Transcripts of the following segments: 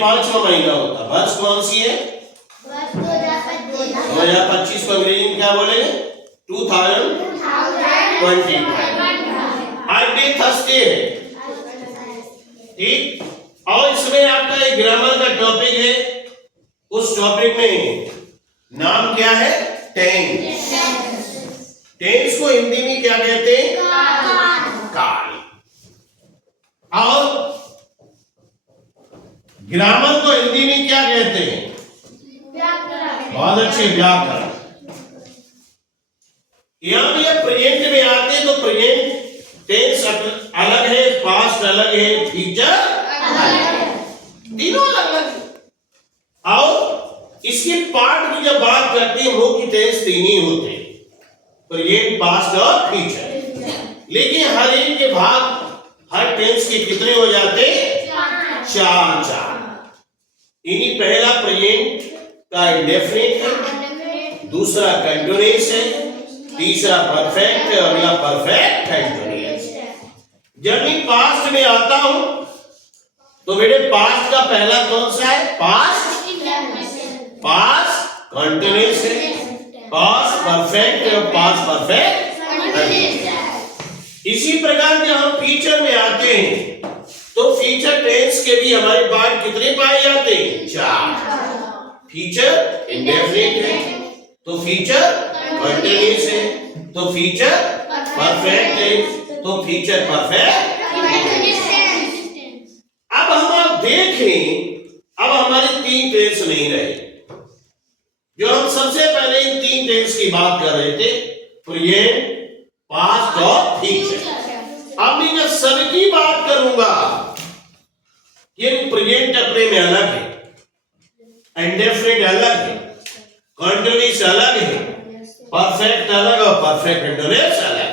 पांचवा महीना होता। वर्ष कौन सी है? 2025 को अंग्रेजी में क्या बोलेंगे? 2020। आज डे थर्सडे है, ठीक। और इसमें आपका एक ग्रामर का टॉपिक है। उस टॉपिक में नाम क्या है? टेंस। टेंस को हिंदी में क्या कहते हैं? काल। और ग्रामर को हिंदी में क्या कहते हैं? बहुत अच्छे, व्याकरण। यहां भी प्रेजेंट में आते हैं तो प्रेजेंट टेंस अलग है, पास्ट अलग है, फ्यूचर अलग है, तीनों अलग अलग है। और इसके पार्ट की जब बात करते हैं मुख्य टेंस तीन ही होते हैं, प्रेजेंट, पास्ट और फ्यूचर। लेकिन हर एक के भाग हर टेंस के कितने हो जाते हैं? चार। इन्हीं पहला प्रेजेंट का इंडेफिनिट है, दूसरा कंटीन्यूअस है, तीसरा परफेक्ट है, अगला परफेक्ट कंटीन्यूअस है। जब मैं पास्ट में आता हूं तो मेरे पास्ट का पहला कौन सा है? पास्ट कंटीन्यूअस है, पास्ट परफेक्ट है और पास्ट परफेक्ट। इसी प्रकार जब हम फ्यूचर में आते हैं तो फ्यूचर टेंस के भी हमारे पार्ट कितने पाए जाते हैं? 4। फ्यूचर इंडेफिनिट है तो फ्यूचर कंटीन्यूअस है, तो फ्यूचर परफेक्ट है, तो फ्यूचर परफेक्ट। अब हम आप देखें, अब हमारे 3 टेंस नहीं रहे। जो हम सबसे पहले इन 3 टेंस की बात कर रहे थे, प्रेजेंट, पास्ट और फ्यूचर। अब मैं जब सबकी बात करूंगा, ये प्रेजेंट अपने में अलग है, इंडेफिनिट अलग है, कंटीन्यूअस अलग है, परफेक्ट अलग और परफेक्ट कंटीन्यूअस अलग।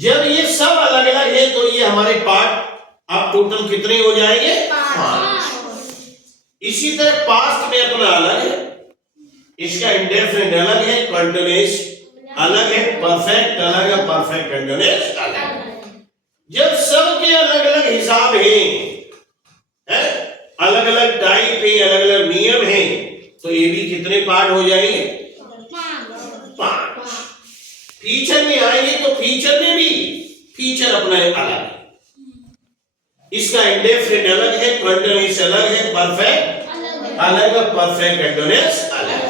जब ये सब अलग अलग है तो ये हमारे पार्ट अब टोटल कितने हो जाएंगे? 5। इसी तरह पास्ट में अपना अलग है, इसका इंडेफिनिट अलग है, कंटीन्यूअस अलग है, परफेक्ट अलग है, परफेक्ट कंटीन्यूअस अलग। जब सबके अलग अलग हिसाब हैं, अलग अलग टाइप है, अलग अलग नियम है, तो ये भी कितने पार्ट हो जाएंगे? 5। फीचर में आएंगे तो फीचर में भी फीचर अपना अलग है, इसका इंडेफिनिट अलग है, कंटीन्यूअस अलग है, परफेक्ट अलग है, परफेक्ट कंटीन्यूअस अलग।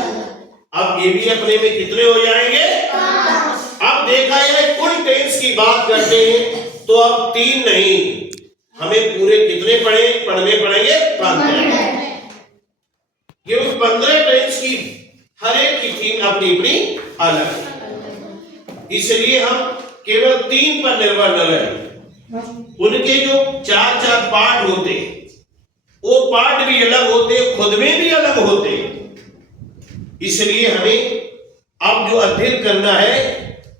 अब ये भी अपने में कितने हो जाएंगे? 5। अब देखा जाए कुल टेंस की बात करते हैं तो अब 3 नहीं, हमें पूरे कितने पढ़ने पड़ेंगे? 15। क्योंकि 15 टेंस की हर एक की थीम अपनी अपनी अलग है, इसलिए हम केवल 3 पर निर्भर न रहे। उनके जो 4 पार्ट होते, वो पार्ट भी अलग होते, खुद में भी अलग होते। इसलिए हमें अब जो अध्ययन करना है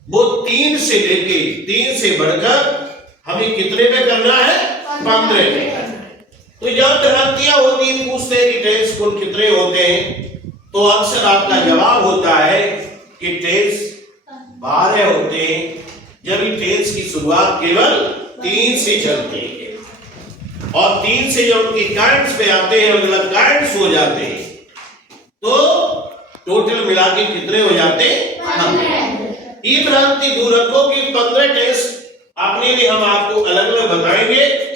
वो 3 से लेके 3 से बढ़कर हमें कितने में करना है? 15 में करना है। तो जब भ्रांतियां होती, पूछते हैं कि टेंस कुल कितने होते हैं, तो अक्सर आपका जवाब होता है कि टेंस 12 होते हैं। जब टेंस की शुरुआत केवल 3 से चलती है और 3 से जब उनकी काइंड्स पे आते हैं, मतलब काइंड्स हो जाते हैं, तो टोटल मिला के कितने हो जाते हैं? 15। ये भ्रांति दूर रखो कि 15 टेंस अपने में हम आपको अलग अलग बताएंगे।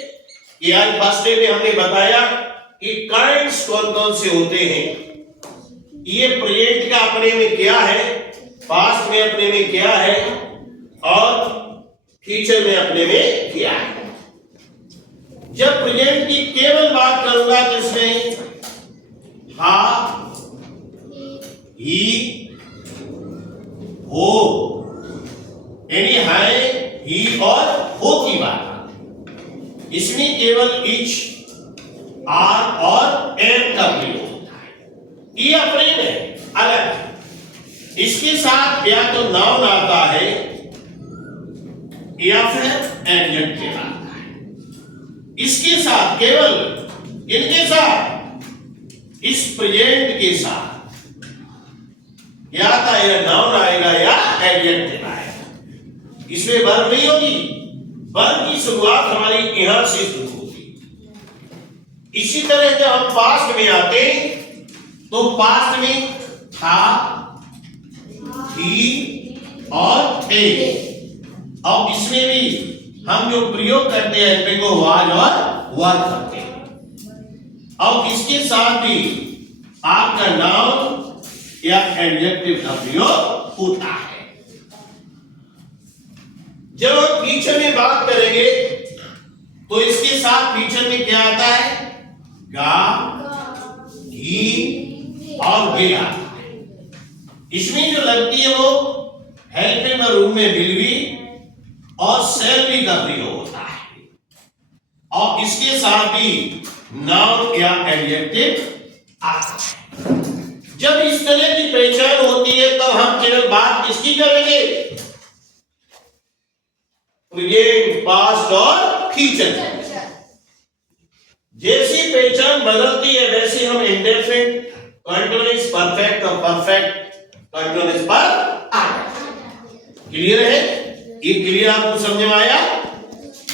कि आज फर्स्ट डे में हमने बताया कि काइंड्स कौन कौन से होते हैं, ये प्रेजेंट का अपने में क्या है, पास्ट में अपने में क्या है और फ्यूचर में अपने में क्या है। जब प्रेजेंट की केवल बात करूंगा तो इसमें हा, ही, हो, यानी है, ही और हो की बात। इसमें केवल इच, आर और एम का प्रयोग होता है, ये अपने में अलग है। इसके साथ या तो नाउन आता है या फिर एडजेक्टिव आता है। इसके साथ केवल इनके साथ, इस प्रेजेंट के साथ या तो या नाउन आएगा या एडजेक्टिव आएगा। इसमें वर्ब नहीं होगी, वर्ब की शुरुआत हमारी यहां से शुरू होगी। इसी तरह जब हम पास्ट में आते तो पास्ट में था, थी और थे। और इसमें भी हम जो प्रयोग करते हैं पे को वाज और वर करते हैं। और इसके साथ भी आपका नाउन या एडजेक्टिव का प्रयोग होता है। जब हम फ्यूचर में बात करेंगे तो इसके साथ फ्यूचर में क्या आता है? गा, घी और गे आता है। इसमें जो लगती है वो हेल्पिंग रूम में विल बी और शैल बी का प्रयोग होता है। और इसके साथ भी नाउन या एडजेक्टिव आता है। जब इस तरह की पहचान होती है तब हम केवल बात किसकी करेंगे? प्रेजेंट, पास्ट और फ्यूचर। जैसी पहचान बदलती है वैसे हम इंडेफिनिट, कंटीन्यूअस, परफेक्ट और परफेक्ट कंटीन्यूअस पर आते। क्लियर है? ये क्लियर आपको समझ में आया?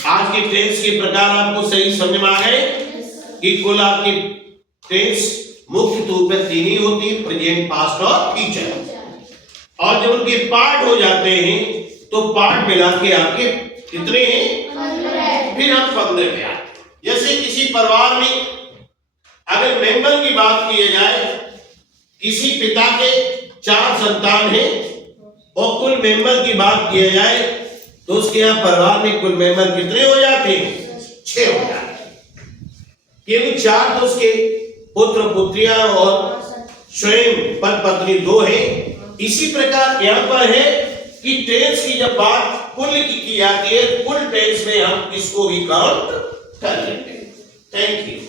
आज के टेंस के प्रकार आपको सही समझ में आ गए कि कुल आपकी टेंस मुख्य तौर पर तीन ही होती है, प्रेजेंट, पास्ट और फ्यूचर। और जब उनके पार्ट हो जाते हैं तो पार्ट मिला के आपके कितने हैं? फिर हम 15 पे आते। जैसे किसी परिवार में अगर मेंबर की बात की जाए, किसी पिता के 4 संतान हैं और कुल मेंबर की बात की जाए तो उसके यहाँ परिवार में कुल मेंबर कितने हो जाते हैं? 6 हो जाते हैं। केवल 4 तो उसके पुत्र पुत्रियां और स्वयं पति पत्नी 2 हैं। इसी प्रकार यहाँ पर है कि टेंस की जब बात कुल की जाती है, कुल टेंस में हम इसको भी काउंट कर लेते हैं। Thank you.